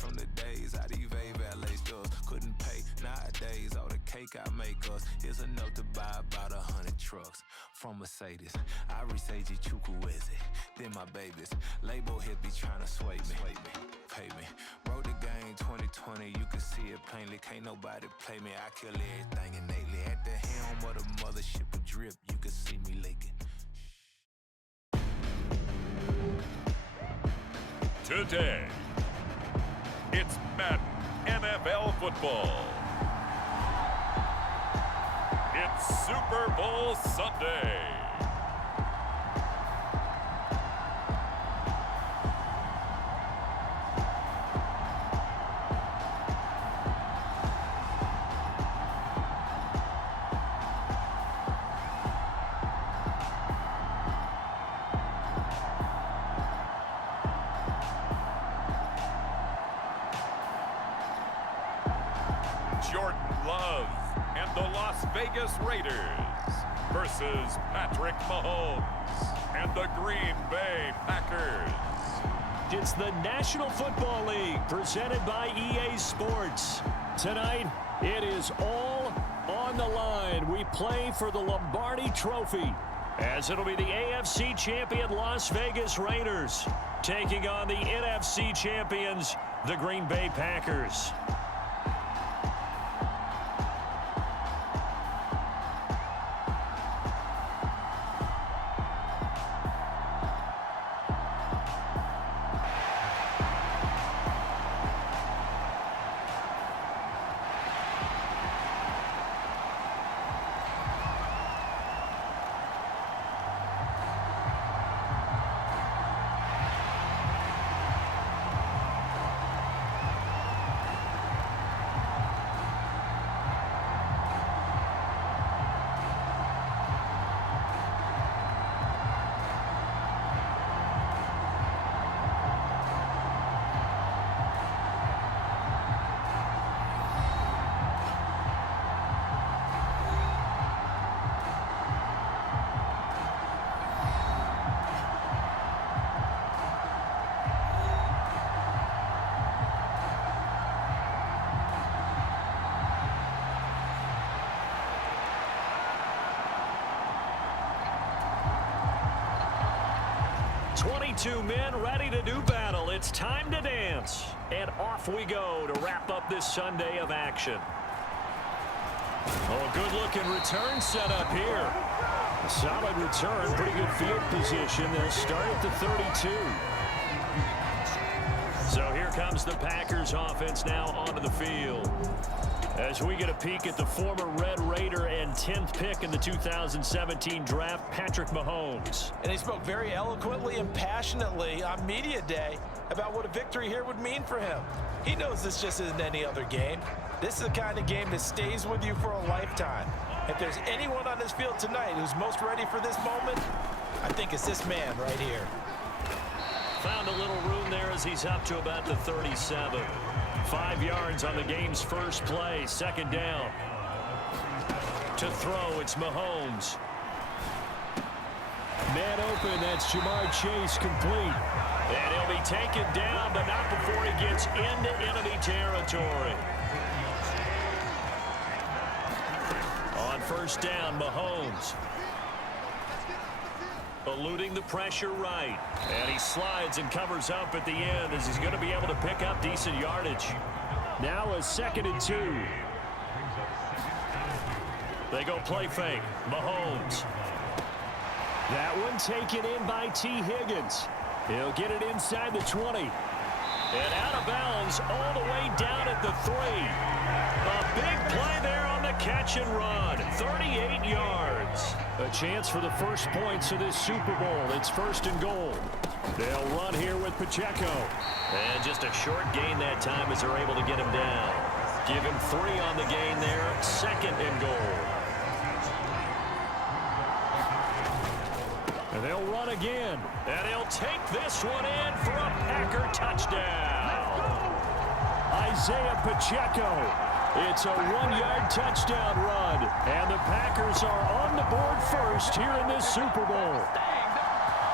from the days I these valet stores couldn't pay. Nowadays, all the cake I make us is enough to buy about 100 trucks from Mercedes. I say Chukwueze, then my babies. Label hit be trying to sway me, pay me. Wrote the game 2020, you can see it plainly. Can't nobody play me, I kill everything innately. At the helm of the mothership of drip, you can see me leaking. Today, it's Madden NFL football. It's Super Bowl Sunday. Jordan Love and the Las Vegas Raiders versus Patrick Mahomes and the Green Bay Packers. It's the National Football League presented by EA Sports. Tonight, it is all on the line. We play for the Lombardi Trophy, as it'll be the AFC champion Las Vegas Raiders taking on the NFC champions, the Green Bay Packers. Two men ready to do battle. It's time to dance. And off we go to wrap up this Sunday of action. Oh, good-looking return set up here. A solid return, pretty good field position. They'll start at the 32. So here comes the Packers offense now onto the field. As we get a peek at the former Red Raider and 10th pick in the 2017 draft, Patrick Mahomes. And he spoke very eloquently and passionately on Media Day about what a victory here would mean for him. He knows this just isn't any other game. This is the kind of game that stays with you for a lifetime. If there's anyone on this field tonight who's most ready for this moment, I think it's this man right here. Found a little room there as he's up to about the 37. 5 yards on the game's first play, second down. To throw, it's Mahomes. Man open, that's Jamar Chase, complete. And he'll be taken down, but not before he gets into enemy territory. On first down, Mahomes. Eluding the pressure right. And he slides and covers up at the end as he's going to be able to pick up decent yardage. Now a 2nd and 2. They go play fake. Mahomes. That one taken in by T. Higgins. He'll get it inside the 20. And out of bounds all the way down at the 3. A big play there on the catch and run. 38 yards. A chance for the first points of this Super Bowl. It's 1st and goal. They'll run here with Pacheco. And just a short gain that time as they're able to get him down. Give him 3 on the gain there. 2nd and goal. And they'll run again. And he'll take this one in for a Packer touchdown. Isaiah Pacheco. It's a 1-yard touchdown run. And the Packers are on the board first here in this Super Bowl.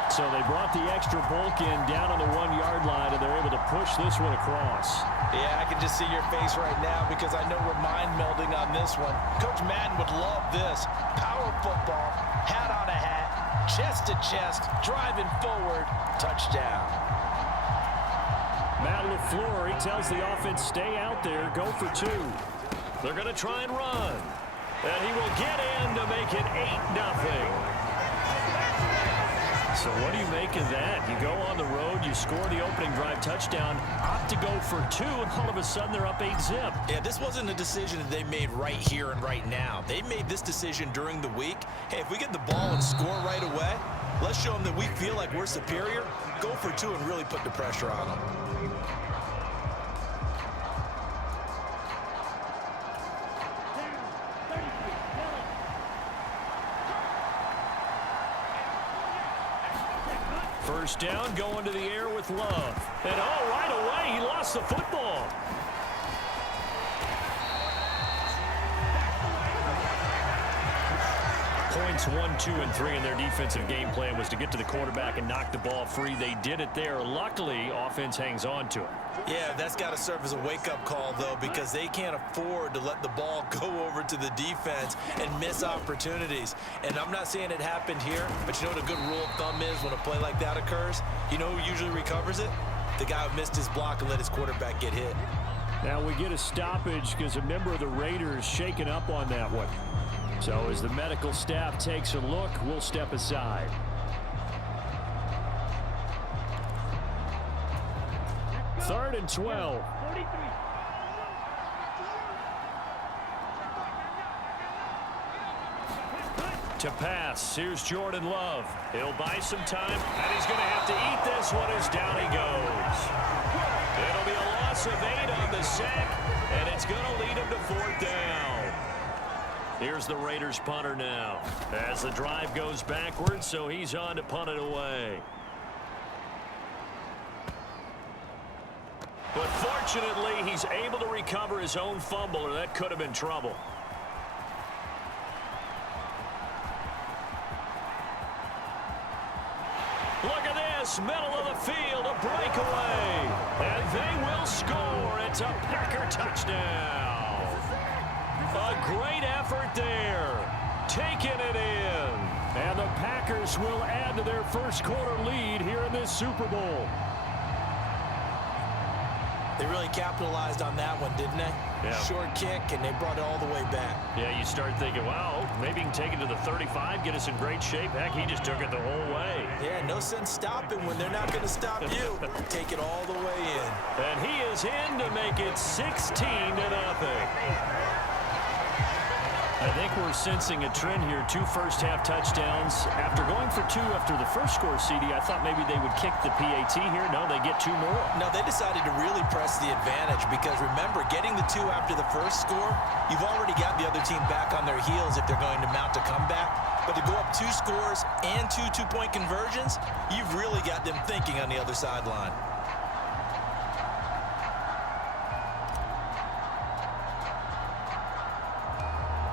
So they brought the extra bulk in down on the 1-yard line, and they're able to push this one across. Yeah, I can just see your face right now because I know we're mind melding on this one. Coach Madden would love this. Power football, hat on a hat, chest to chest, driving forward, touchdown. Matt LaFleur, he tells the offense, stay out there, go for 2. They're going to try and run. And he will get in to make it 8-0. So what do you make of that? You go on the road, you score the opening drive touchdown, opt to go for 2, and all of a sudden they're up 8-zip. Yeah, this wasn't a decision that they made right here and right now. They made this decision during the week. Hey, if we get the ball and score right away, let's show them that we feel like we're superior. Go for 2 and really put the pressure on them. First down, going to the air with Love. And right away, he lost the football. Points 1, 2, and 3 in their defensive game plan was to get to the quarterback and knock the ball free. They did it there. Luckily, offense hangs on to it. Yeah, that's got to serve as a wake-up call, though, because they can't afford to let the ball go over to the defense and miss opportunities. And I'm not saying it happened here, but you know what a good rule of thumb is when a play like that occurs? You know who usually recovers it? The guy who missed his block and let his quarterback get hit. Now we get a stoppage because a member of the Raiders shaken up on that one. So as the medical staff takes a look, we'll step aside. Third and 12. To pass, here's Jordan Love. He'll buy some time, and he's going to have to eat this one as down he goes. It'll be a loss of 8 on the sack, and it's going to lead him to 4th down. Here's the Raiders punter now as the drive goes backwards, so he's on to punt it away. But fortunately, he's able to recover his own fumble, or that could have been trouble. Look at this, middle of the field, a breakaway. And they will score. It's a Packer touchdown. A great effort there, taking it in. And the Packers will add to their first quarter lead here in this Super Bowl. They really capitalized on that one, didn't they? Yeah. Short kick, and they brought it all the way back. Yeah, you start thinking, wow, maybe he can take it to the 35, get us in great shape. Heck, he just took it the whole way. Yeah, no sense stopping when they're not going to stop you. Take it all the way in. And he is in to make it 16-0. I think we're sensing a trend here. 2 first-half touchdowns. After going for 2 after the first score, CD, I thought maybe they would kick the PAT here. No, they get 2 more. No, they decided to really press the advantage because, remember, getting the 2 after the first score, you've already got the other team back on their heels if they're going to mount a comeback. But to go up 2 scores and 2 two-point conversions, you've really got them thinking on the other sideline.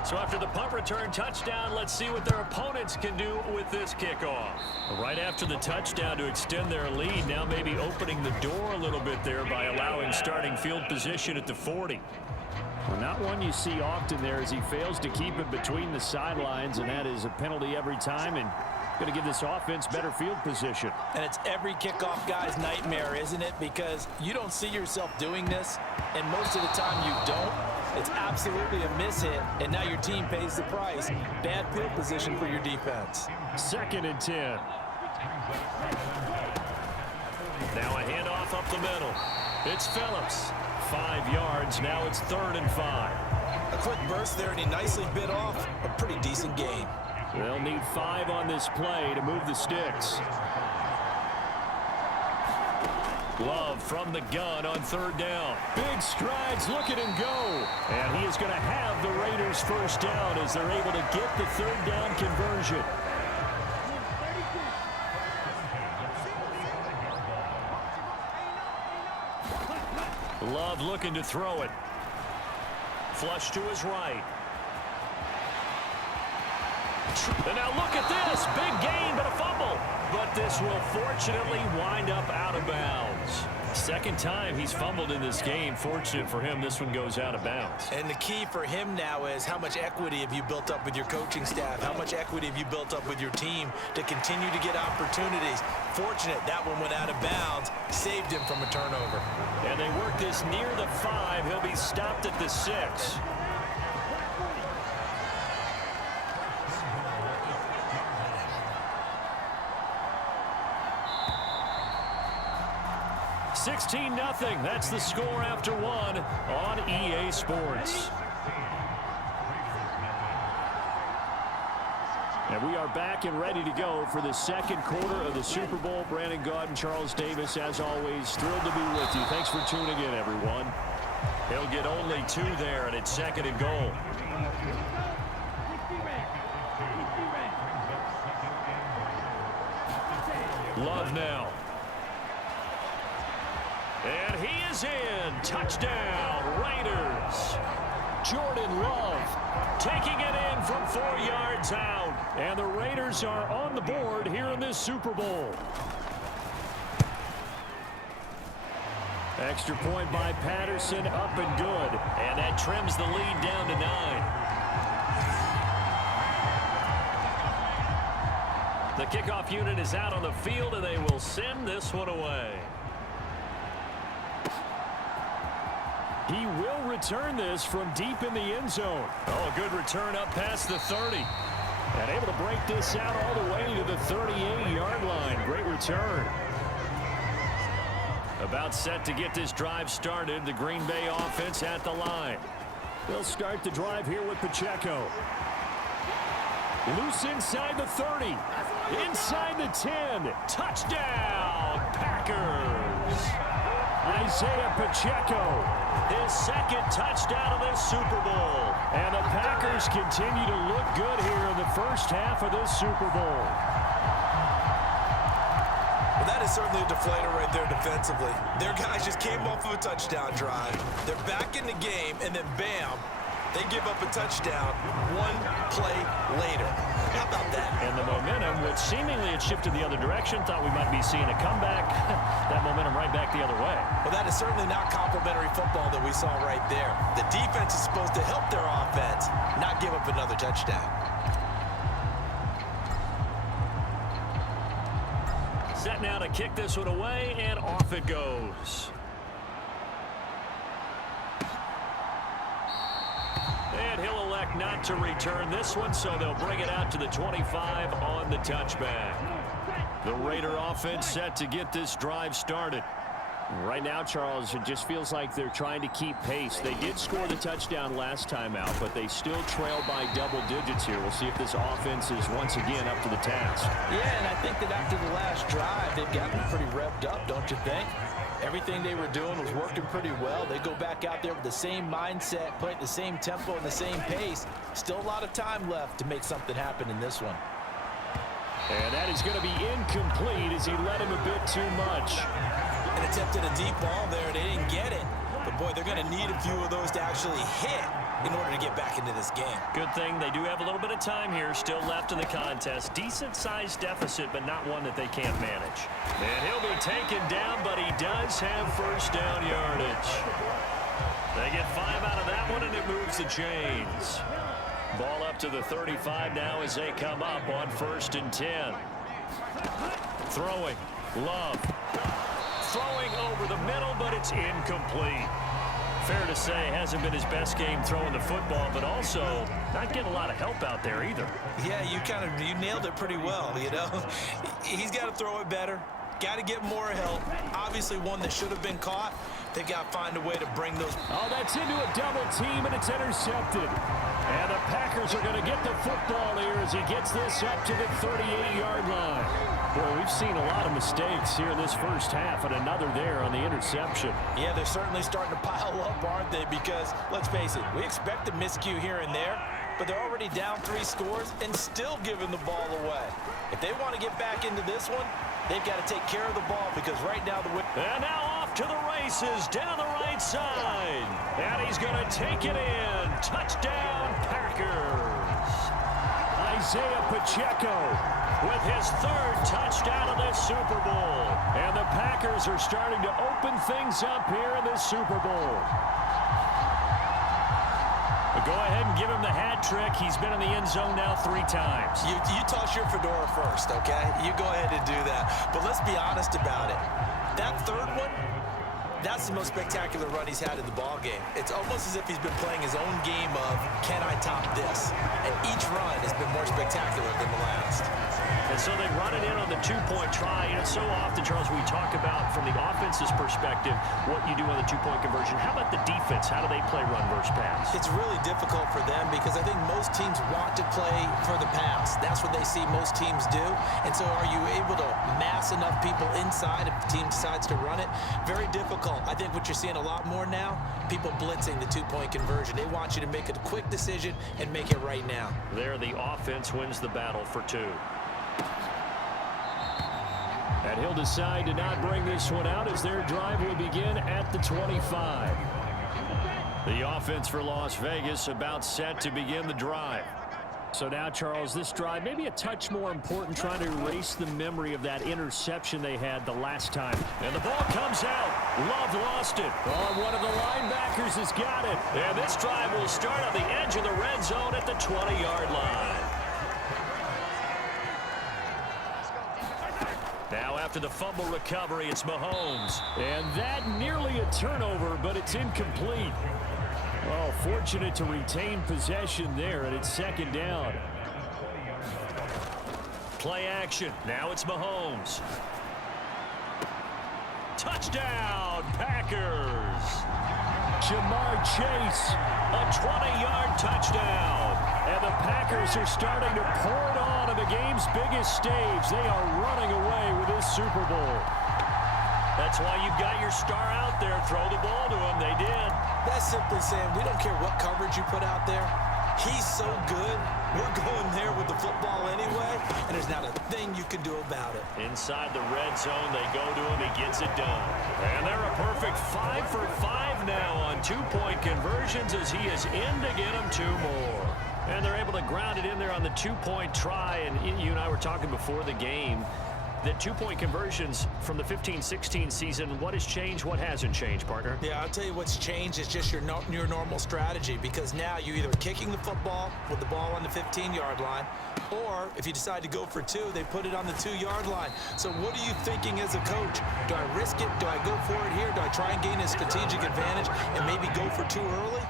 So after the punt return touchdown, let's see what their opponents can do with this kickoff. Right after the touchdown to extend their lead, now maybe opening the door a little bit there by allowing starting field position at the 40. Well, not one you see often there as he fails to keep it between the sidelines, and that is a penalty every time, and going to give this offense better field position. And it's every kickoff guy's nightmare, isn't it? Because you don't see yourself doing this, and most of the time you don't. It's absolutely a mishit, and now your team pays the price. Bad field position for your defense. 2nd and 10. Now a handoff up the middle. It's Phillips. 5 yards. Now it's 3rd and 5. A quick burst there, and he nicely bit off a pretty decent gain. They'll need 5 on this play to move the sticks. Love from the gun on 3rd down. Big strides, look at him go. And he is going to have the Raiders first down as they're able to get the 3rd down conversion. Love looking to throw it. Flush to his right. And now look at this. Big gain, but a fumble. But this will fortunately wind up out of bounds. Second time he's fumbled in this game. Fortunate for him, this one goes out of bounds. And the key for him now is how much equity have you built up with your coaching staff? How much equity have you built up with your team to continue to get opportunities? Fortunate that one went out of bounds, saved him from a turnover. And they work this near the 5. He'll be stopped at the 6. $16-0. That's the score after one on EA Sports. And we are back and ready to go for the second quarter of the Super Bowl. Brandon Gaudin and Charles Davis, as always, thrilled to be with you. Thanks for tuning in, everyone. He'll get only 2 there, and it's second and goal. Love now. And he is in. Touchdown, Raiders. Jordan Love taking it in from 4 yards out. And the Raiders are on the board here in this Super Bowl. Extra point by Patterson, up and good. And that trims the lead down to 9. The kickoff unit is out on the field, and they will send this one away. He will return this from deep in the end zone. Oh, a good return up past the 30. And able to break this out all the way to the 38-yard line. Great return. About set to get this drive started. The Green Bay offense at the line. They'll start the drive here with Pacheco. Loose inside the 30. Inside the 10. Touchdown, Packers. Isaiah Pacheco, his second touchdown of this Super Bowl. And the Packers continue to look good here in the first half of this Super Bowl. Well, that is certainly a deflator right there defensively. Their guys just came off of a touchdown drive. They're back in the game, and then bam, they give up a touchdown 1 play later. How about that? And the momentum, which seemingly had shifted the other direction, thought we might be seeing a comeback. That momentum right back the other way. Well, that is certainly not complimentary football that we saw right there. The defense is supposed to help their offense, not give up another touchdown. Set now to kick this one away, and off it goes. And he'll elect not to return this one, so they'll bring it out to the 25 on the touchback. The Raider offense set to get this drive started. Right now, Charles, it just feels like they're trying to keep pace. They did score the touchdown last time out, but they still trail by double digits here. We'll see if this offense is once again up to the task. Yeah, and I think that after the last drive, they've gotten pretty revved up, don't you think? Everything they were doing was working pretty well. They go back out there with the same mindset, play at the same tempo and the same pace. Still a lot of time left to make something happen in this one. And that is going to be incomplete as he led him a bit too much. And attempted a deep ball there. They didn't get it. But, boy, they're going to need a few of those to actually hit in order to get back into this game. Good thing they do have a little bit of time here still left in the contest. Decent-sized deficit, but not one that they can't manage. And he'll be taken down, but he does have first down yardage. They get 5 out of that one, and it moves the chains. Ball up to the 35 now as they come up on 1st and 10. Throwing. Love. Throwing over the middle, but it's incomplete. Fair to say, hasn't been his best game throwing the football, but also not getting a lot of help out there either. Yeah, you nailed it pretty well, you know. He's got to throw it better. Got to get more help. Obviously one that should have been caught. They've got to find a way to bring those. Oh, that's into a double team, and it's intercepted. And the Packers are going to get the football here as he gets this up to the 38-yard line. Boy, we've seen a lot of mistakes here in this first half, and another there on the interception. Yeah, they're certainly starting to pile up, aren't they? Because, let's face it, we expect a miscue here and there, but they're already down 3 scores and still giving the ball away. If they want to get back into this one, they've got to take care of the ball because right now the win. And now off to the races down the right side. And he's going to take it in. Touchdown, Packers. Isaiah Pacheco with his third touchdown of this Super Bowl. And the Packers are starting to open things up here in this Super Bowl. But go ahead and give him the hat trick. He's been in the end zone now 3 times. You toss your fedora first, okay? You go ahead and do that. But let's be honest about it. That third one, that's the most spectacular run he's had in the ball game. It's almost as if he's been playing his own game of, can I top this? And each run has been more spectacular than the last. And so they run it in on the 2-point try. And so often, Charles, we talk about from the offense's perspective what you do on the 2-point conversion. How about the defense? How do they play run versus pass? It's really difficult for them because I think most teams want to play for the pass. That's what they see most teams do. And so are you able to mass enough people inside if the team decides to run it? Very difficult. I think what you're seeing a lot more now, people blitzing the 2-point conversion. They want you to make a quick decision and make it right now. There, the offense wins the battle for 2. And he'll decide to not bring this one out as their drive will begin at the 25. The offense for Las Vegas about set to begin the drive. So now, Charles, this drive maybe a touch more important, trying to erase the memory of that interception they had the last time. And the ball comes out. Love lost it. Oh, one of the linebackers has got it. And this drive will start on the edge of the red zone at the 20-yard line. Now after the fumble recovery, it's Mahomes. And that nearly a turnover, but it's incomplete. Oh, fortunate to retain possession there, and it's 2nd down. Play action. Now it's Mahomes. Touchdown, Packers. Jamar Chase, a 20-yard touchdown. And the Packers are starting to pour it on the game's biggest stage. They are running away with this Super Bowl. That's why you've got your star out there. Throw the ball to him. They did. That's simply saying we don't care what coverage you put out there. He's so good. We're going there with the football anyway, and there's not a thing you can do about it. Inside the red zone, they go to him. He gets it done. And they're a perfect 5 for 5 now on 2-point conversions as he is in to get them 2 more. And they're able to ground it in there on the 2-point try. And you and I were talking before the game. The 2-point conversions from the 15-16 season, what has changed, what hasn't changed, partner? Yeah, I'll tell you what's changed is just your normal strategy, because now you're either kicking the football with the ball on the 15-yard line, or if you decide to go for 2, they put it on the 2-yard line. So what are you thinking as a coach? Do I risk it? Do I go for it here? Do I try and gain a strategic advantage and maybe go for 2 early?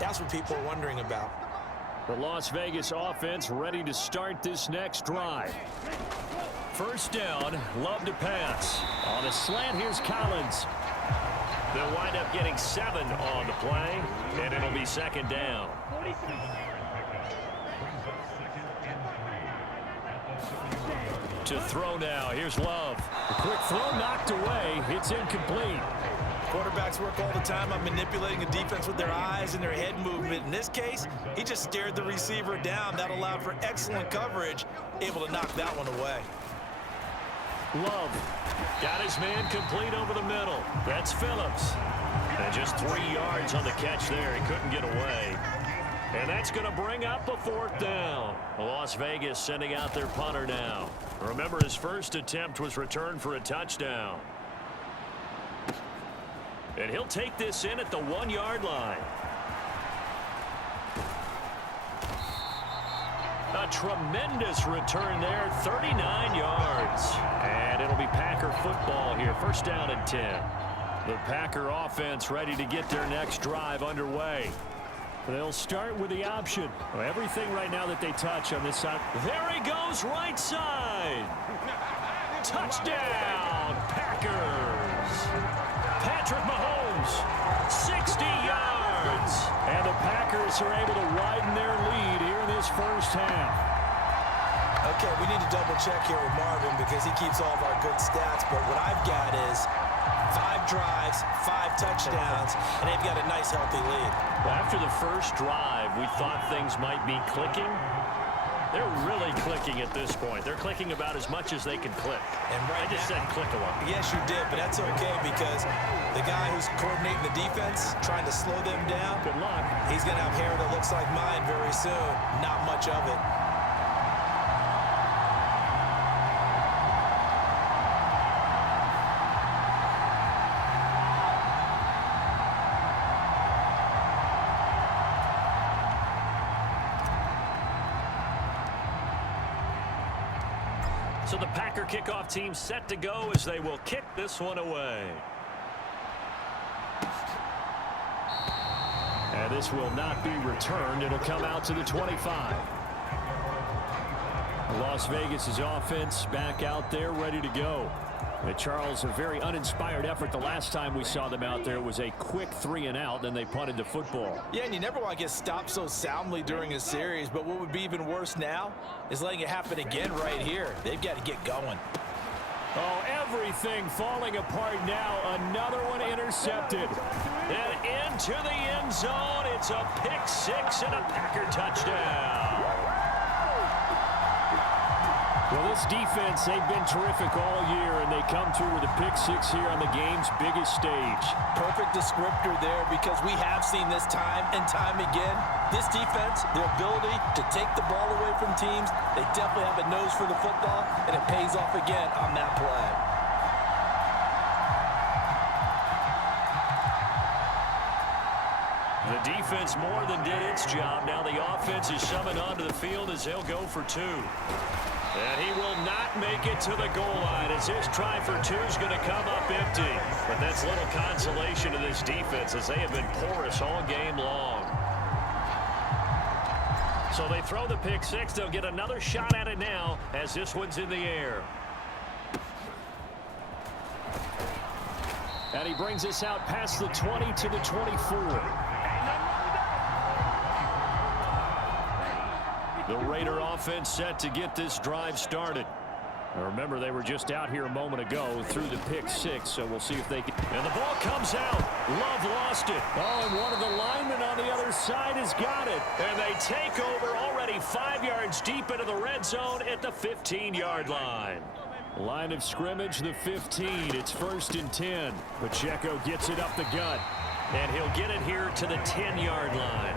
That's what people are wondering about. The Las Vegas offense ready to start this next drive. First down, Love to pass. On a slant, here's Collins. They'll wind up getting 7 on the play, and it'll be 2nd down. To throw now, here's Love. A quick throw knocked away. It's incomplete. Quarterbacks work all the time on manipulating a defense with their eyes and their head movement. In this case, he just stared the receiver down. That allowed for excellent coverage, able to knock that one away. Love got his man complete over the middle. That's Phillips. And just 3 yards on the catch there. He couldn't get away. And that's going to bring up a 4th down. Las Vegas sending out their punter now. Remember, his first attempt was returned for a touchdown. And he'll take this in at the 1-yard line. A tremendous return there, 39 yards. And it'll be Packer football here, 1st down and 10. The Packer offense ready to get their next drive underway. They'll start with the option. Everything right now that they touch on this side. There he goes, right side. Touchdown, Packers. Patrick Mahomes, 60 yards. And the Packers are able to widen their lead here in this first half. Okay, we need to double check here with Marvin because he keeps all of our good stats, but what I've got is 5 drives, 5 touchdowns, and they've got a nice healthy lead. After the first drive, we thought things might be clicking. They're really clicking at this point. They're clicking about as much as they can click. And right I just said click a lot. Yes, you did, but that's okay because the guy who's coordinating the defense, trying to slow them down, Good luck. he's going to have hair that looks like mine very soon. Not much of it. So the Packer kickoff team set to go as they will kick this one away. And this will not be returned. It'll come out to the 25. Las Vegas' offense back out there ready to go. Charles, a very uninspired effort the last time we saw them out there. It was a quick 3-and-out, then they punted the football. Yeah, and you never want to get stopped so soundly during a series, but what would be even worse now is letting it happen again right here. They've got to get going. Oh, everything falling apart now. Another one intercepted. And into the end zone. It's a pick six and a Packer touchdown. Well, this defense, they've been terrific all year, and they come through with a pick six here on the game's biggest stage. Perfect descriptor there, because we have seen this time and time again. This defense, their ability to take the ball away from teams, they definitely have a nose for the football, and it pays off again on that play. The defense more than did its job. Now the offense is summoned onto the field as they'll go for two. And he will not make it to the goal line as this try for two is going to come up empty. But that's little consolation to this defense as they have been porous all game long. So they throw the pick six. They'll get another shot at it now as this one's in the air. And he brings us out past the 20 to the 24. The Raider offense set to get this drive started. Now remember, they were just out here a moment ago through the pick six, so we'll see if they can. And the ball comes out. Love lost it. Oh, and one of the linemen on the other side has got it. And they take over already 5 yards deep into the red zone at the 15-yard line. Line of scrimmage, the 15. It's 1st and 10. Pacheco gets it up the gut. And he'll get it here to the 10-yard line.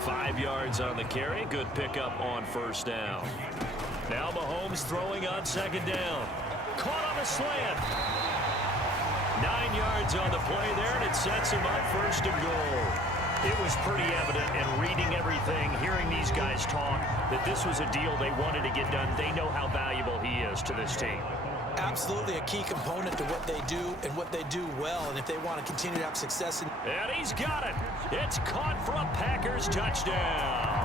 5 yards on the carry. Good pickup on first down. Now Mahomes throwing on second down. Caught on a slant. 9 yards on the play there, and it sets him up 1st and goal. It was pretty evident in reading everything, hearing these guys talk, that this was a deal they wanted to get done. They know how valuable he is to this team. Absolutely a key component to what they do and what they do well, and if they want to continue to have success. And he's got it. It's caught for a Packers touchdown.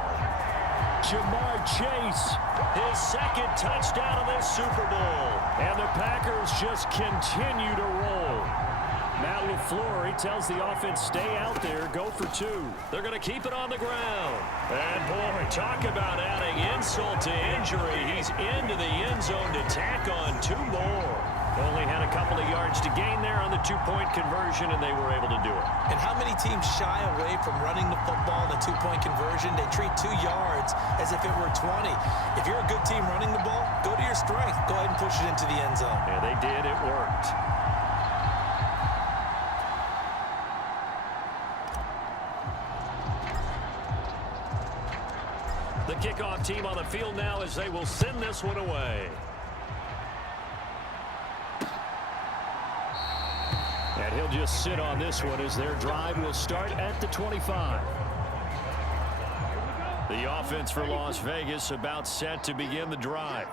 Jamar Chase, his second touchdown of this Super Bowl. And the Packers just continue to roll. Matt LaFleur, he tells the offense, stay out there, go for two. They're going to keep it on the ground. And boy, talk about adding insult to injury. He's into the end zone to tack on 2 more. Only had a couple of yards to gain there on the 2-point conversion, and they were able to do it. And how many teams shy away from running the football in a 2-point conversion? They treat 2 yards as if it were 20. If you're a good team running the ball, go to your strength. Go ahead and push it into the end zone. Yeah, they did. It worked. The kickoff team on the field now as they will send this one away. And he'll just sit on this one as their drive will start at the 25. The offense for Las Vegas about set to begin the drive.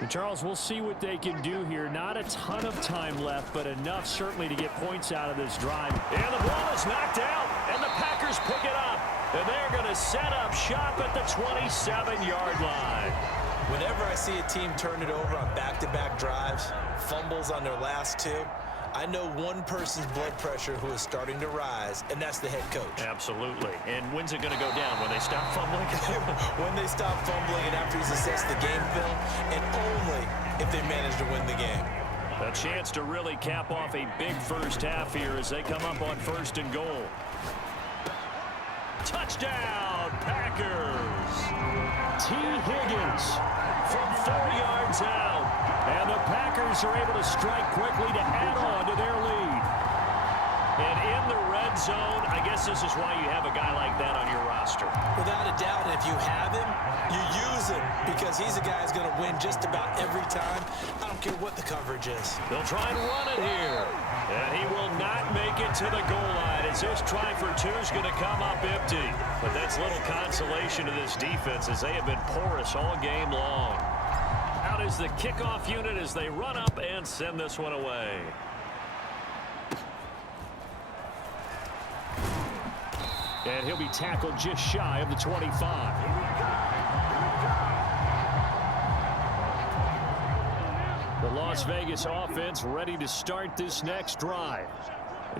And Charles, we'll see what they can do here. Not a ton of time left, but enough certainly to get points out of this drive. And the ball is knocked out, and the Packers pick it up. And they're going to set up shop at the 27-yard line. Whenever I see a team turn it over on back-to-back drives, fumbles on their last 2, I know one person's blood pressure who is starting to rise, and that's the head coach. Absolutely. And when's it going to go down? When they stop fumbling? When they stop fumbling and after he's assessed the game film, and only if they manage to win the game. A chance to really cap off a big first half here as they come up on 1st and goal. Touchdown, Packers! T. Higgins from 4 yards out. And the Packers are able to strike quickly to add on to their lead. And in the red zone, I guess this is why you have a guy like that on your roster. Without a doubt, if you have him, you use him because he's a guy who's going to win just about every time. I don't care what the coverage is. They'll try and run it here. And he will not make it to the goal line as this try for two is going to come up empty. But that's little consolation to this defense as they have been porous all game long. Out is the kickoff unit as they run up and send this one away. And he'll be tackled just shy of the 25. The Las Vegas offense ready to start this next drive.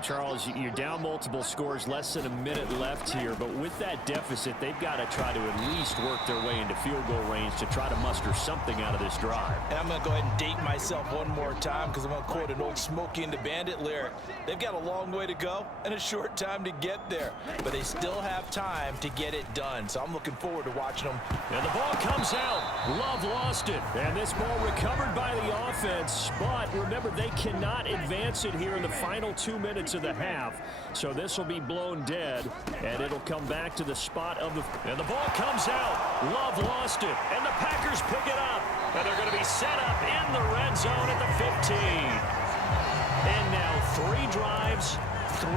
Charles, you're down multiple scores, less than a minute left here, but with that deficit, they've got to try to at least work their way into field goal range to try to muster something out of this drive. And I'm going to go ahead and date myself one more time because I'm going to quote an old Smokey and the Bandit lyric. They've got a long way to go and a short time to get there, but they still have time to get it done. So I'm looking forward to watching them. And the ball comes out. Love lost it. And this ball recovered by the offense, but remember, they cannot advance it here in the final 2 minutes of the half, so this will be blown dead, and it'll come back to the spot of the... And the ball comes out. Love lost it, and the Packers pick it up, and they're going to be set up in the red zone at the 15. And now 3 drives, 3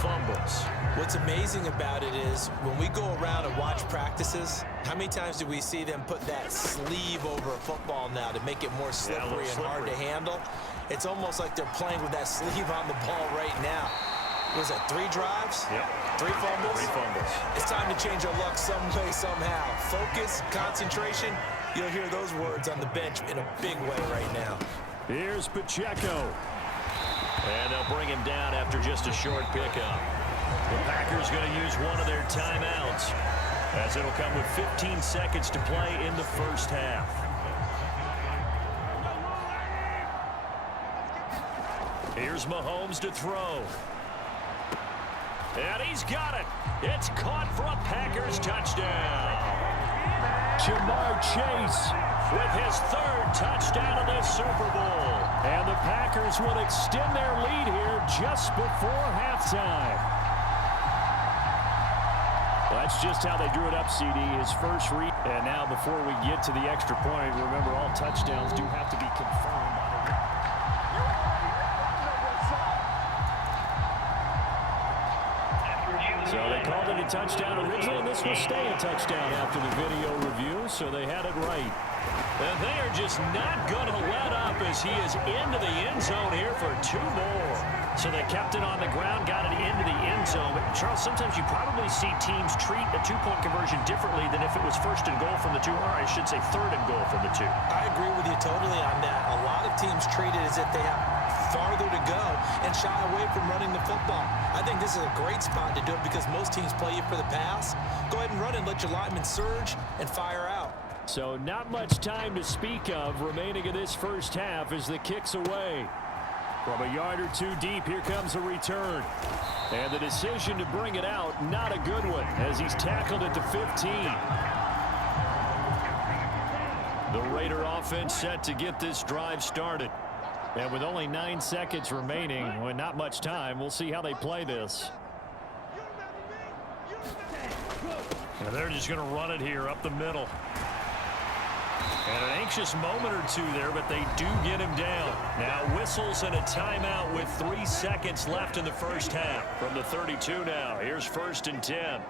fumbles. What's amazing about it is when we go around and watch practices, how many times do we see them put that sleeve over a football now to make it more slippery and hard to handle? It's almost like they're playing with that sleeve on the ball right now. Was it 3 drives? Yep. 3 fumbles? 3 fumbles. It's time to change our luck some way, somehow. Focus, concentration. You'll hear those words on the bench in a big way right now. Here's Pacheco. And they'll bring him down after just a short pickup. The Packers going to use one of their timeouts, as it'll come with 15 seconds to play in the first half. Here's Mahomes to throw. And he's got it. It's caught for a Packers touchdown. Jamar Chase with his 3rd touchdown of this Super Bowl. And the Packers will extend their lead here just before halftime. That's just how they drew it up, CD. His first read. And now before we get to the extra point, remember all touchdowns do have to be confirmed by the... So they called it a touchdown originally, and this will stay a touchdown after the video review, so they had it right. And they are just not going to let up as he is into the end zone here for 2 more. So they kept it on the ground, got it into the end zone. But Charles, sometimes you probably see teams treat a 2-point conversion differently than if it was 1st and goal from the 2, or I should say 3rd and goal from the 2. I agree with you totally on that. A lot of teams treat it as if they have farther to go and shy away from running the football. I think this is a great spot to do it because most teams play you for the pass. Go ahead and run and let your linemen surge and fire out. So not much time to speak of remaining in this first half as the kick's away. From a yard or 2 deep, here comes a return. And the decision to bring it out, not a good one, as he's tackled at the 15. The Raider offense set to get this drive started. And with only 9 seconds remaining, with not much time, we'll see how they play this. And they're just going to run it here up the middle. And an anxious moment or 2 there, but they do get him down. Now whistles and a timeout with 3 seconds left in the first half. From the 32 now, here's 1st and 10.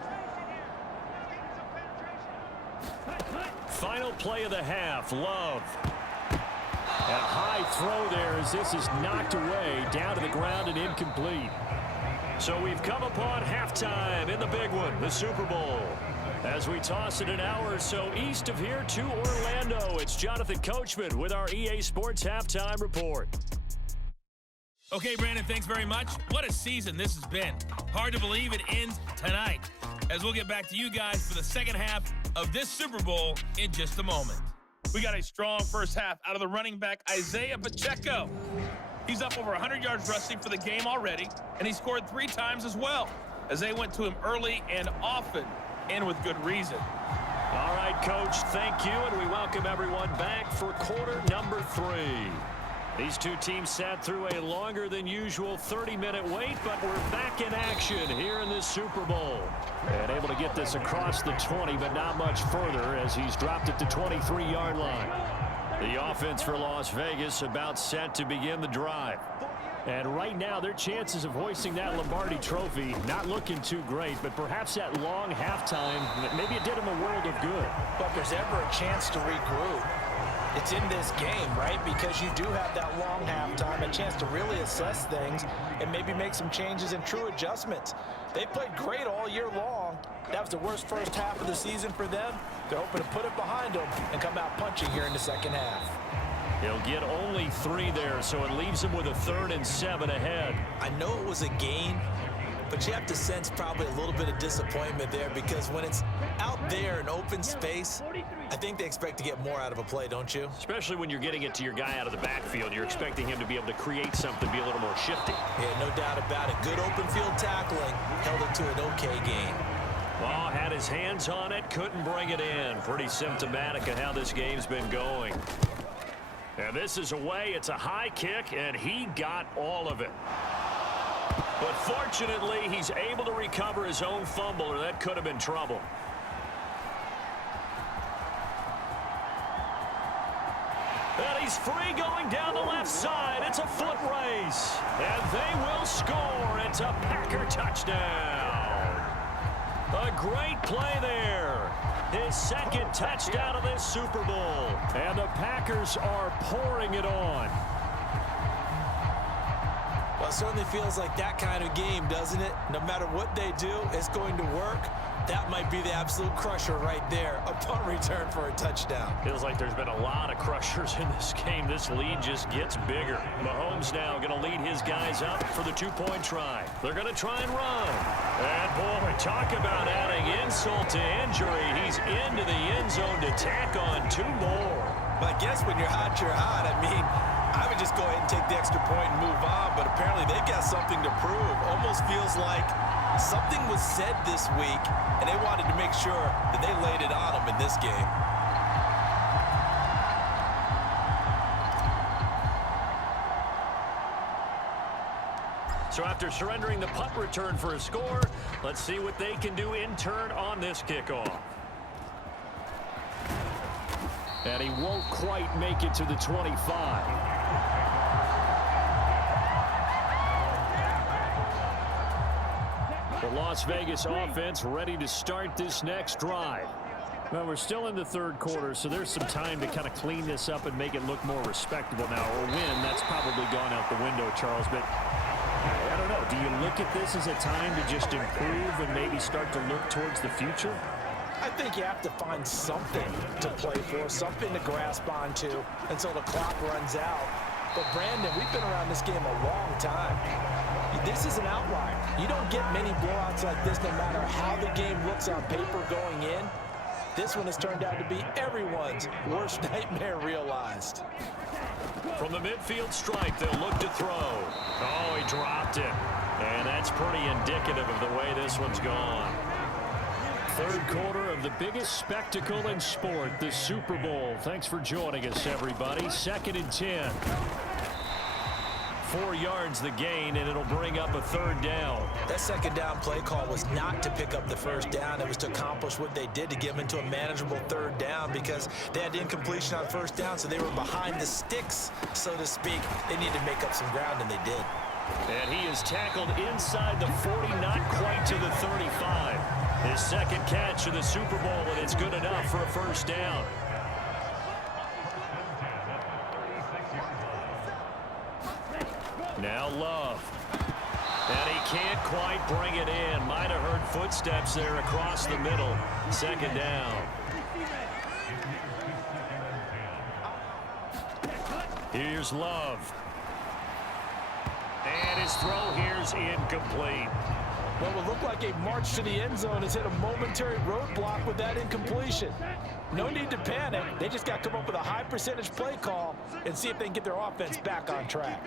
Final play of the half, Love. And a high throw there as this is knocked away, down to the ground and incomplete. So we've come upon halftime in the big one, the Super Bowl. As we toss it an hour or so east of here to Orlando, it's Jonathan Coachman with our EA Sports Halftime Report. Okay, Brandon, thanks very much. What a season this has been. Hard to believe it ends tonight, as we'll get back to you guys for the second half of this Super Bowl in just a moment. We got a strong first half out of the running back, Isaiah Pacheco. He's up over 100 yards rushing for the game already, and he scored 3 times as well, as they went to him early and often, and with good reason. All right, Coach, thank you, and we welcome everyone back for quarter number 3. These 2 teams sat through a longer than usual 30-minute wait, but we're back in action here in this Super Bowl. And able to get this across the 20, but not much further as he's dropped it to 23-yard line. The offense for Las Vegas about set to begin the drive. And right now, their chances of hoisting that Lombardi trophy not looking too great, but perhaps that long halftime, maybe it did them a world of good. But if there's ever a chance to regroup, It's in this game, right? Because you do have that long halftime, a chance to really assess things and maybe make some changes and true adjustments. They played great all year long. That was the worst first half of the season for them. They're hoping to put it behind them and come out punching here in the second half. He'll get only 3 there, so it leaves him with a 3rd and 7 ahead. I know it was a gain, but you have to sense probably a little bit of disappointment there because when it's out there in open space, I think they expect to get more out of a play, don't you? Especially when you're getting it to your guy out of the backfield. You're expecting him to be able to create something, be a little more shifty. Yeah, no doubt about it. Good open field tackling held it to an okay gain. Ball had his hands on it, couldn't bring it in. Pretty symptomatic of how this game's been going. And this is away. It's a high kick, and he got all of it. But fortunately, he's able to recover his own fumble, or that could have been trouble. And he's free going down the left side. It's a foot race. And they will score. It's a Packer touchdown. A great play there. His second touchdown of this Super Bowl. And the Packers are pouring it on. Well, it certainly feels like that kind of game, doesn't it? No matter what they do, it's going to work. That might be the absolute crusher right there upon return for a touchdown. Feels like there's been a lot of crushers in this game. This lead just gets bigger. Mahomes now going to lead his guys up for the 2-point try. They're going to try and run. And boy, talk about adding insult to injury. He's into the end zone to tack on 2 more. But I guess when you're hot, you're hot. I mean, I would just go ahead and take the extra point and move on, but apparently they've got something to prove. Almost feels like something was said this week, and they wanted to make sure that they laid it on them in this game. So after surrendering the punt return for a score, let's see what they can do in turn on this kickoff. And he won't quite make it to the 25. The Las Vegas offense ready to start this next drive. Well, we're still in the 3rd quarter, so there's some time to kind of clean this up and make it look more respectable now. Or win, that's probably gone out the window, Charles. But I don't know. Do you look at this as a time to just improve and maybe start to look towards the future? I think you have to find something to play for, something to grasp onto until the clock runs out. But, Brandon, we've been around this game a long time. This is an outlier. You don't get many blowouts like this no matter how the game looks on paper going in. This one has turned out to be everyone's worst nightmare realized. From the midfield stripe, they'll look to throw. Oh, he dropped it. And that's pretty indicative of the way this one's gone. 3rd quarter of the biggest spectacle in sport, the Super Bowl. Thanks for joining us, everybody. 2nd and 10. 4 yards the gain, and it'll bring up a 3rd down. That 2nd down play call was not to pick up the 1st down. It was to accomplish what they did to get them into a manageable 3rd down because they had incompletion on 1st down, so they were behind the sticks, so to speak. They needed to make up some ground, and they did. And he is tackled inside the 40, not quite to the 35. His 2nd catch of the Super Bowl, and it's good enough for a 1st down. Now Love. And he can't quite bring it in. Might have heard footsteps there across the middle. 2nd down. Here's Love. And his throw here's incomplete. What would look like a march to the end zone has hit a momentary roadblock with that incompletion. No need to panic. They just got to come up with a high percentage play call and see if they can get their offense back on track.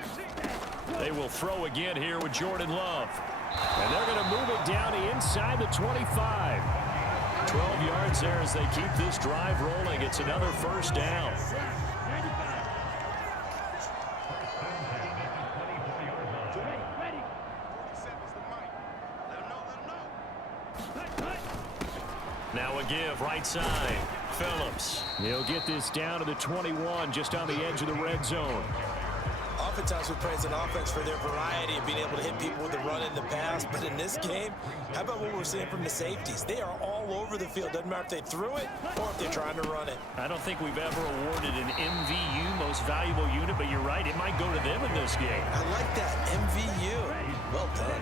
They will throw again here with Jordan Love. And they're going to move it down to inside the 25. 12 yards there as they keep this drive rolling. It's another 1st down. Now a give right side. Phillips. He'll get this down to the 21, just on the edge of the red zone. oftentimes we praise an offense for their variety of being able to hit people with the run in the pass, but in this game, how about what we're seeing from the safeties? They are all over the field. Doesn't matter if they threw it or if they're trying to run it. I don't think we've ever awarded an MVU, most valuable unit, but you're right, it might go to them in this game. I like that, MVU. Well done.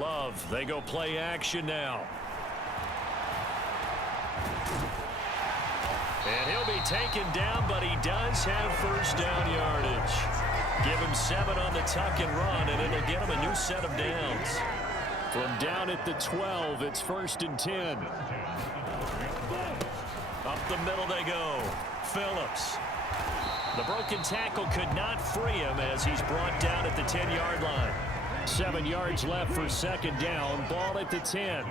Love, they go play action now. And he'll be taken down, but he does have first down yardage. Give him 7 on the tuck and run, and it'll get him a new set of downs. From down at the 12, it's 1st and 10. Up the middle they go. Phillips. The broken tackle could not free him as he's brought down at the 10-yard line. 7 yards left for 2nd down. Ball at the 10.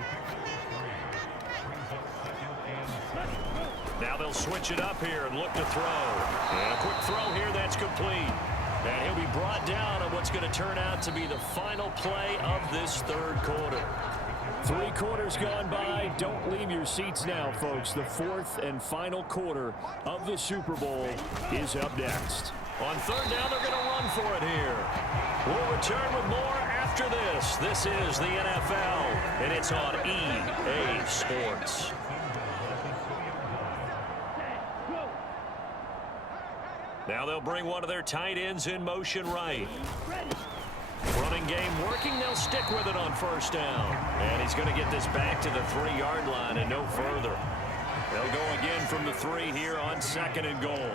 Now they'll switch it up here and look to throw. And a quick throw here that's complete. And he'll be brought down on what's going to turn out to be the final play of this 3rd quarter. 3 quarters gone by. Don't leave your seats now, folks. The 4th and final quarter of the Super Bowl is up next. On 3rd down, they're going to run for it here. We'll return with more after this. This is the NFL, and it's on EA Sports. Now they'll bring one of their tight ends in motion right. Running game working. They'll stick with it on 1st down. And he's going to get this back to the 3-yard line and no further. They'll go again from the 3 here on 2nd and goal.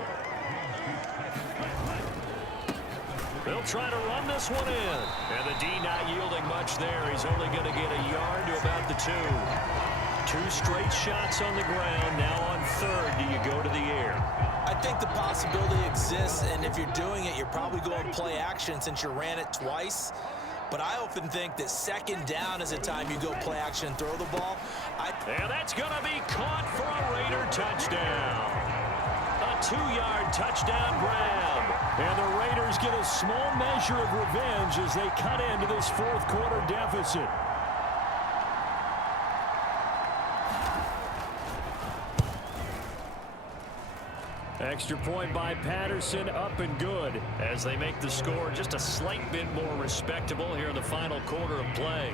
They'll try to run this one in. And the D not yielding much there. He's only going to get a yard to about the 2. 2 straight shots on the ground. Now on 3rd, do you go to the air? I think the possibility exists, and if you're doing it, you're probably going play action since you ran it twice. But I often think that 2nd down is a time you go play action and throw the ball. And that's going to be caught for a Raider touchdown. A 2-yard touchdown grab. And the Raiders get a small measure of revenge as they cut into this 4th quarter deficit. Extra point by Patterson, up and good as they make the score just a slight bit more respectable here in the final quarter of play.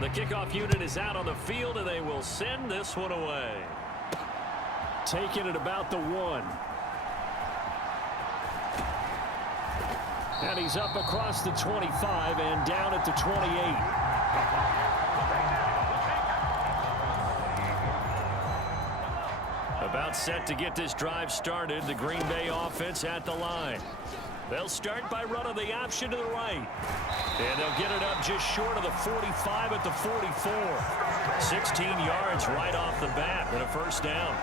The kickoff unit is out on the field, and they will send this one away. Taking it about the 1. And he's up across the 25 and down at the 28. About set to get this drive started. The Green Bay offense at the line. They'll start by running the option to the right. And they'll get it up just short of the 45 at the 44. 16 yards right off the bat and a 1st down.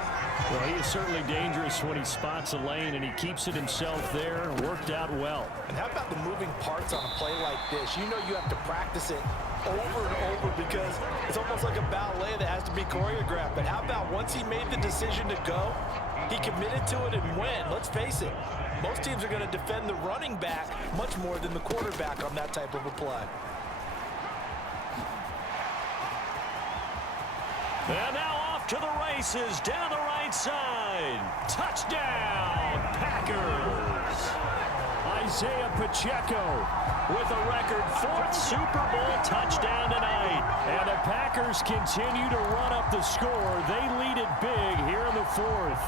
Well, he is certainly dangerous when he spots a lane, and he keeps it himself there. Worked out well. And how about the moving parts on a play like this? You know you have to practice it over and over because it's almost like a ballet that has to be choreographed. But how about once he made the decision to go, he committed to it and went. Let's face it, most teams are going to defend the running back much more than the quarterback on that type of a play. And now off to the races down the right side. Touchdown, Packers. Isaiah Pacheco with a record 4th Super Bowl touchdown tonight. And the Packers continue to run up the score. They lead it big here in the 4th.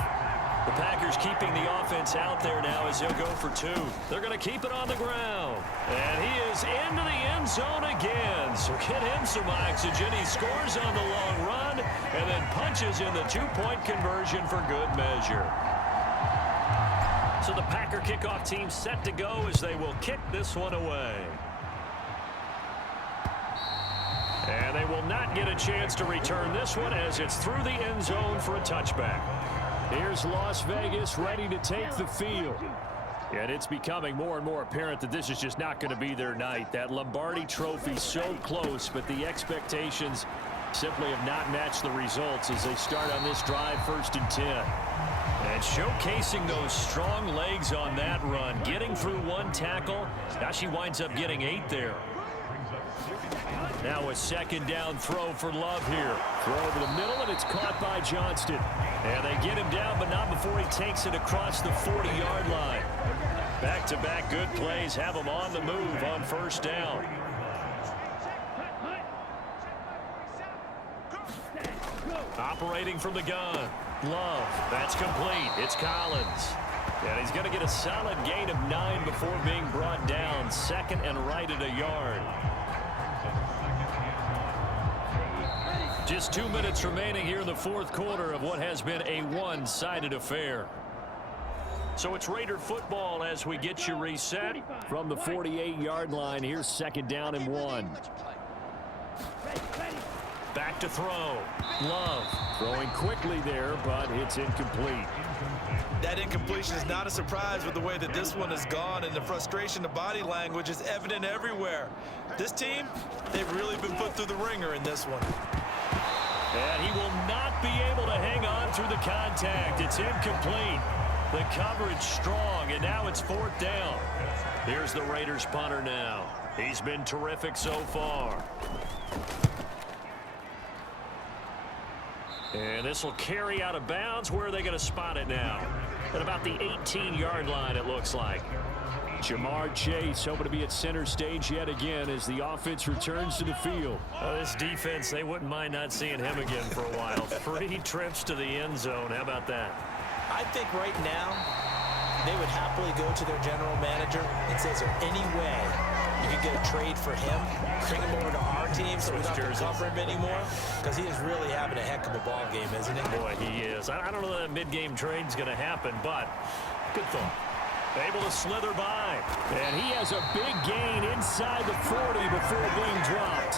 The Packers keeping the offense out there now as he'll go for 2. They're going to keep it on the ground. And he is into the end zone again. So get him some oxygen. He scores on the long run and then punches in the 2-point conversion for good measure. So the Packer kickoff team set to go as they will kick this one away. And they will not get a chance to return this one as it's through the end zone for a touchback. Here's Las Vegas ready to take the field. And it's becoming more and more apparent that this is just not going to be their night. That Lombardi Trophy so close, but the expectations simply have not matched the results as they start on this drive 1st and 10. And showcasing those strong legs on that run, getting through 1 tackle. Now she winds up getting 8 there. Now a second down throw for Love here. Throw over the middle, and it's caught by Johnston. And they get him down, but not before he takes it across the 40-yard line. Back-to-back good plays have him on the move on first down. Operating from the gun. Love. That's complete. It's Collins. And he's going to get a solid gain of 9 before being brought down. Second and right at a yard. Just 2 minutes remaining here in the fourth quarter of what has been a one-sided affair. So it's Raider football as we get you reset. From the 48-yard line, here's second down and 1. Back to throw. Love throwing quickly there, but it's incomplete. That incompletion is not a surprise with the way that this one has gone, and the frustration, the body language is evident everywhere. This team, they've really been put through the ringer in this one. And he will not be able to hang on through the contact. It's incomplete. The coverage strong, and now it's fourth down. Here's the Raiders punter now. He's been terrific so far. And this will carry out of bounds. Where are they going to spot it now? At about the 18-yard line, it looks like. Jamar Chase hoping to be at center stage yet again as the offense returns to the field. This defense, they wouldn't mind not seeing him again for a while. 3 trips to the end zone. How about that? I think right now they would happily go to their general manager and say, is there any way you could get a trade for him, bring him over to our team so we don't have to cover him anymore? Because he is really having a heck of a ball game, isn't he? Boy, he is. I don't know that mid-game trade is going to happen, but good thought. Able to slither by. And he has a big gain inside the 40 before being dropped.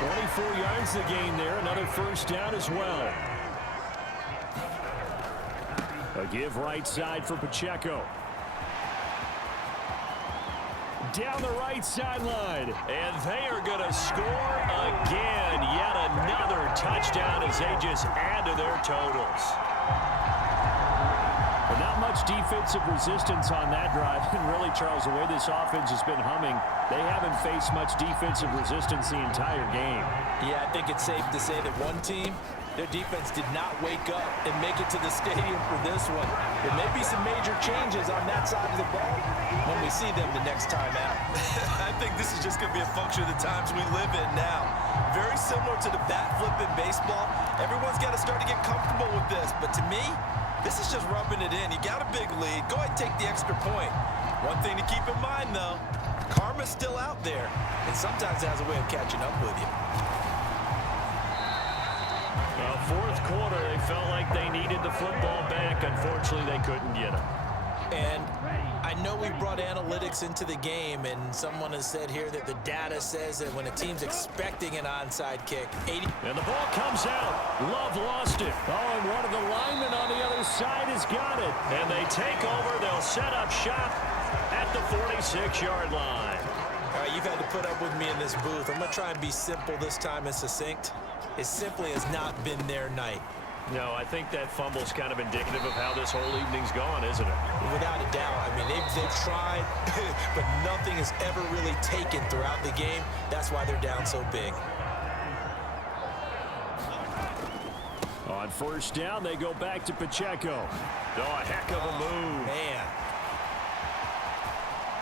24 yards to gain there. Another first down as well. A give right side for Pacheco. Down the right sideline. And they are going to score again. Yet another touchdown as they just add to their totals. But not much defensive resistance on that drive. And really, Charles, the way this offense has been humming, they haven't faced much defensive resistance the entire game. Yeah, I think it's safe to say that one team, their defense did not wake up and make it to the stadium for this one. There may be some major changes on that side of the ball when we see them the next time out. I think this is just going to be a function of the times we live in now. Very similar to the bat flip in baseball. Everyone's got to start to get comfortable with this. But to me, this is just rubbing it in. You got a big lead. Go ahead and take the extra point. One thing to keep in mind, though, karma's still out there, and sometimes it has a way of catching up with you. Fourth quarter, they felt like they needed the football back. Unfortunately, they couldn't get it. And I know we brought analytics into the game, and someone has said here that the data says that when a team's expecting an onside kick, And the ball comes out. Love lost it. Oh, and one of the linemen on the other side has got it. And they take over. They'll set up shop at the 46-yard line. All right, you've had to put up with me in this booth. I'm going to try and be simple this time and succinct. It simply has not been their night. No, I think that fumble's kind of indicative of how this whole evening's gone, isn't it? Without a doubt. I mean, they've tried, but nothing is ever really taken throughout the game. That's why they're down so big. On first down, they go back to Pacheco. Oh, a heck of a move. Man.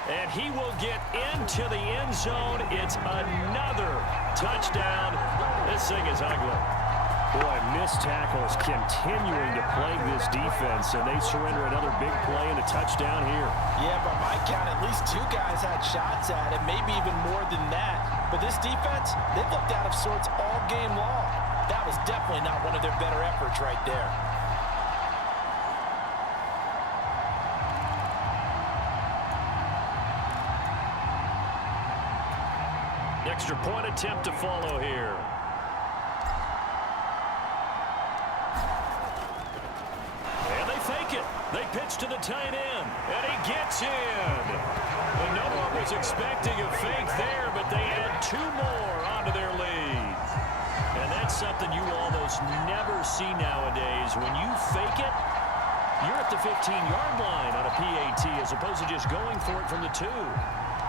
And he will get into the end zone. It's another touchdown. This thing is ugly. Boy, missed tackles continuing to plague this defense, and they surrender another big play and a touchdown here. Yeah, by my count, at least 2 guys had shots at it, maybe even more than that. But this defense, they've looked out of sorts all game long. That was definitely not one of their better efforts right there. Extra point attempt to follow here. And they fake it. They pitch to the tight end. And he gets in. And no one was expecting a fake there, but they add 2 more onto their lead. And that's something you almost never see nowadays. When you fake it, you're at the 15-yard line on a PAT as opposed to just going for it from the 2.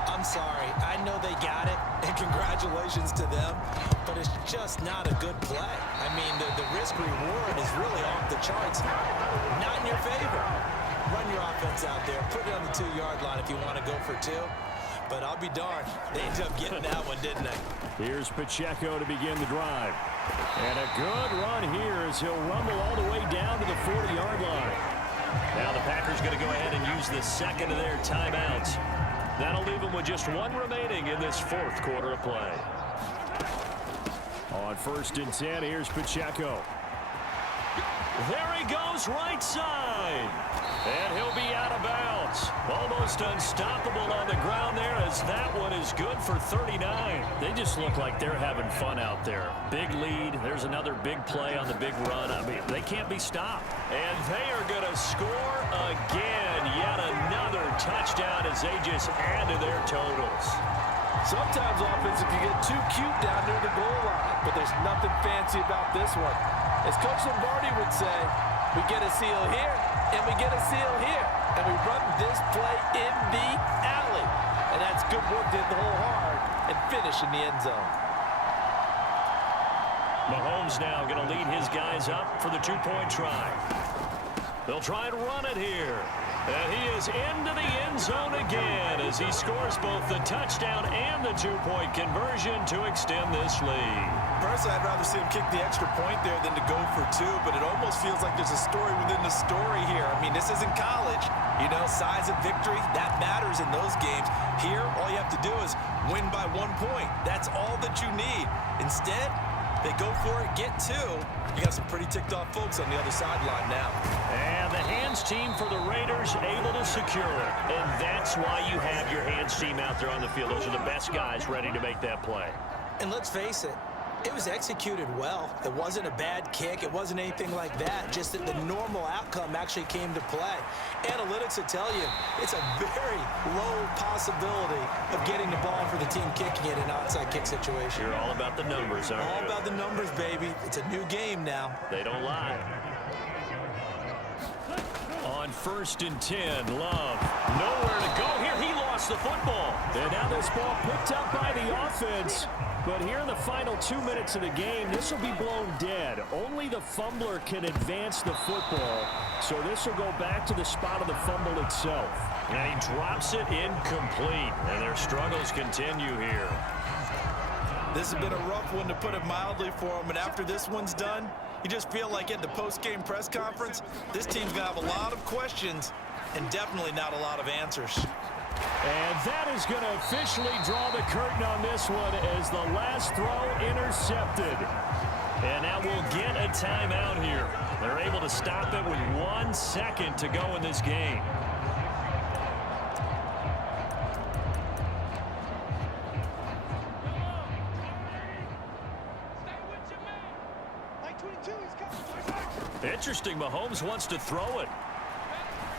I'm sorry. I know they got it, and congratulations to them, but it's just not a good play. I mean, the risk-reward is really off the charts. Not in your favor. Run your offense out there. Put it on the 2-yard line if you want to go for 2. But I'll be darned. They ended up getting that one, didn't they? Here's Pacheco to begin the drive. And a good run here as he'll rumble all the way down to the 40-yard line. Now the Packers going to go ahead and use the second of their timeouts. That'll leave them with just 1 remaining in this 4th quarter of play. On 1st and 10, here's Pacheco. There he goes, right side. And he'll be out of bounds. Almost unstoppable on the ground there as that one is good for 39. They just look like they're having fun out there. Big lead. There's another big play on the big run. I mean, they can't be stopped. And they are going to score again. Yet another touchdown as they just add to their totals. Sometimes offense can get too cute down near the goal line, but there's nothing fancy about this one. As Coach Lombardi would say, we get a seal here, and we get a seal here, and we run this play in the alley. And that's good work, did the whole hard, and finish in the end zone. Mahomes now going to lead his guys up for the 2-point try. They'll try and run it here. And he is into the end zone again as he scores both the touchdown and the 2-point conversion to extend this lead. Personally, I'd rather see him kick the extra point there than to go for 2, but it almost feels like there's a story within the story here. I mean, this isn't college. You know, size of victory, that matters in those games. Here, all you have to do is win by 1 point. That's all that you need. Instead, they go for it, get 2. You got some pretty ticked off folks on the other sideline now. And the hands team for the Raiders able to secure it. And that's why you have your hands team out there on the field. Those are the best guys ready to make that play. And let's face it, it was executed well. It wasn't a bad kick. It wasn't anything like that. Just that the normal outcome actually came to play. Analytics will tell you it's a very low possibility of getting the ball for the team kicking it in an onside kick situation. You're all about the numbers, aren't you? All about the numbers, baby. It's a new game now. They don't lie. On 1st and 10, Love. Nowhere to go here. He lost the football. And now this ball picked up by the offense. But here in the final 2 minutes of the game, this will be blown dead. Only the fumbler can advance the football. So this will go back to the spot of the fumble itself. And he drops it incomplete. And their struggles continue here. This has been a rough one, to put it mildly, for them. And after this one's done, you just feel like at the post-game press conference, this team's going to have a lot of questions and definitely not a lot of answers. And that is going to officially draw the curtain on this one as the last throw intercepted. And now we'll get a timeout here. They're able to stop it with 1 second to go in this game. Interesting, Mahomes wants to throw it.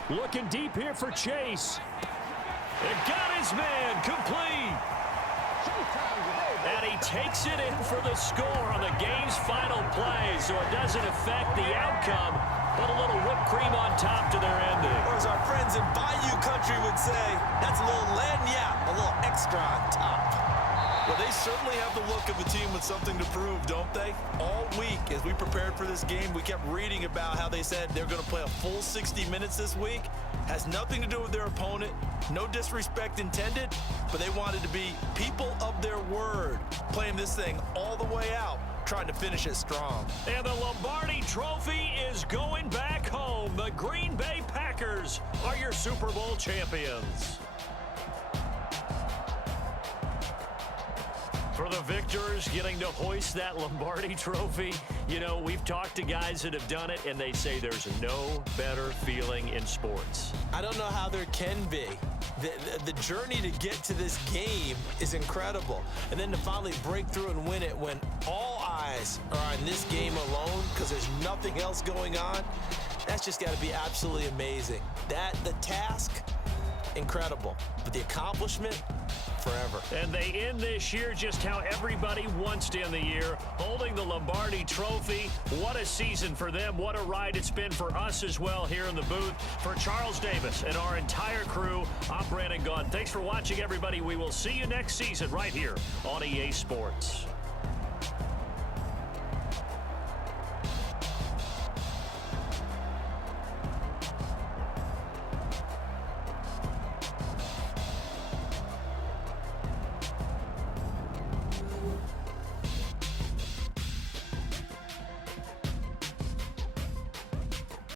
Looking deep here for Chase. It got his man, complete. And he takes it in for the score on the game's final play, so it doesn't affect the outcome, but a little whipped cream on top to their ending. Or as our friends in Bayou Country would say, that's a little lagniappe, a little extra on top. Well, they certainly have the look of a team with something to prove, don't they? All week, as we prepared for this game, we kept reading about how they said they're going to play a full 60 minutes this week. Has nothing to do with their opponent. No disrespect intended, but they wanted to be people of their word, playing this thing all the way out, trying to finish it strong. And the Lombardi Trophy is going back home. The Green Bay Packers are your Super Bowl champions. For the victors getting to hoist that Lombardi Trophy, you know, we've talked to guys that have done it, and they say there's no better feeling in sports. I don't know how there can be. The journey to get to this game is incredible. And then to finally break through and win it when all eyes are on this game alone because there's nothing else going on, that's just got to be absolutely amazing. The task, incredible. But the accomplishment, forever. And they end this year just how everybody wants to end the year, holding the Lombardi Trophy. What a season for them. What a ride it's been for us as well here in the booth. For Charles Davis and our entire crew, I'm Brandon Gaudin. Thanks for watching, everybody. We will see you next season right here on EA Sports.